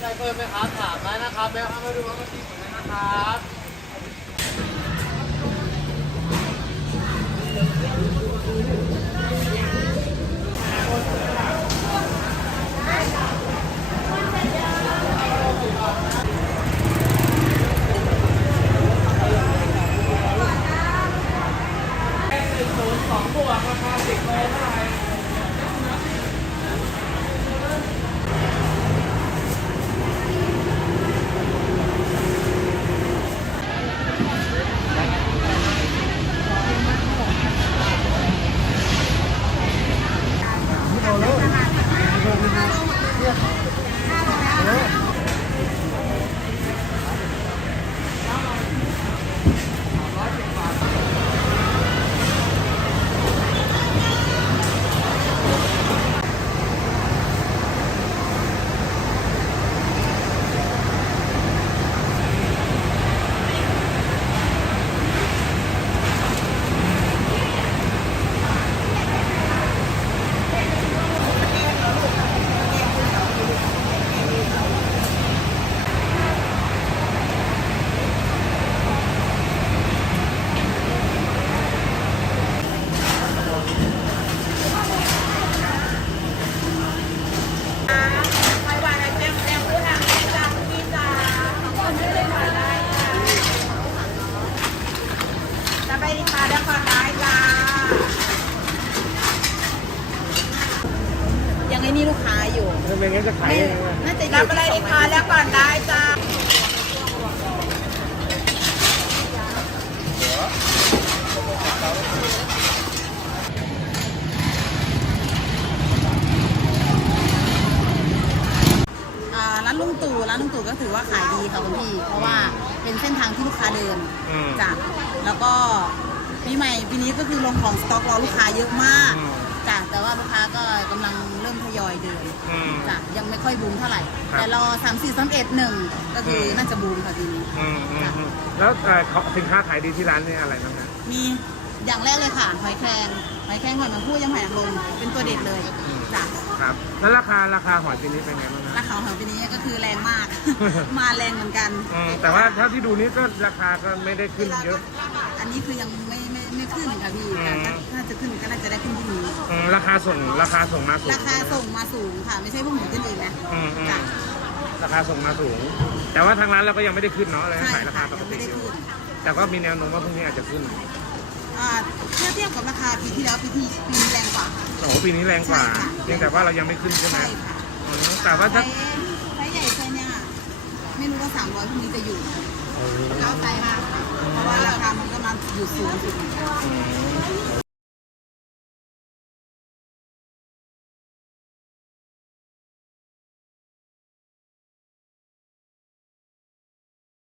ใจเพิ่มไหมครับถามได้นะครับแล้วเอามาดูว่ามันดีกว่านั้นนะครับ02 บวกราคา10 โลเท่าไหร่ ยังไงนี่ลูกค้าอยู่ ไม่งั้นจะขายยังไงวะ น่าจะรับอะไรดีคะแล้วก่อนได้จ้าร้านลุงตู่ก็ถือว่าขายดีค่ะคุณพี่เพราะว่าเป็นเส้นทางที่ลูกค้าเดินจ้ะแล้วก็ปีใหม่ปีนี้ก็คือลงของสต็อกรอลูกค้าเยอะมากจ้ะแต่ว่าลูกค้าก็กำลังเริ่มทยอยเดินจ้ะยังไม่ค่อยบูมเท่าไหร่แต่รอ3-4-3-1ก็คือน่าจะบูมค่ะทีนี้จ้ะ แล้วสินค้าขายดีที่ร้านนี่อะไรบ้างคะ มีอย่างแรกเลยค่ะหอยแครงหอยแมงผู้ยำหอยนางรมเป็นตัวเด็ดเลยจ้ะ ครับแล้วราคาหอยปีนี้เป็นไงบ้างคะ ราคาหอยปีนี้ก็คือแรงมาก มาแรงเหมือนกัน แต่ว่าเท่าที่ดูนี้ก็ราคาก็ไม่ได้ขึ้นเยอะ อันนี้คือยังไม่ขึ้นค่ะพี่แต่ถ้าจะขึ้นก็น่าจะได้ขึ้นที่นี้ ราคาส่งมาสูง ราคาส่งมาสูงค่ะไม่ใช่พวกหมูขึ้นเองนะจ้ะ ราคาส่งมาสูง แต่ว่าทางร้านเราก็ยังไม่ได้ขึ้นเนาะเลย ใช่ ขายราคา ค่ะ ปก ยัง ติ ไม่ได้ อยู่ ขึ้น แต่ก็มีแนวโน้มว่าพรุ่งนี้อาจจะขึ้น ถ้าเทียบกับราคาปีที่แล้วปีนี้แรงกว่า โอ้โหปีนี้แรงกว่า ใช่ค่ะ เพียงแต่ว่าเรายังไม่ขึ้นใช่ไหม ใช่ค่ะ แต่ว่า ไซ ถ้า ส์ใหญ่ไซส์เนี่ยไม่รู้ว่า300พรุ่งนี้จะอยู่แล้วใจมากค่ะเพราะว่าราคามันก็มาอยู่สูงสุด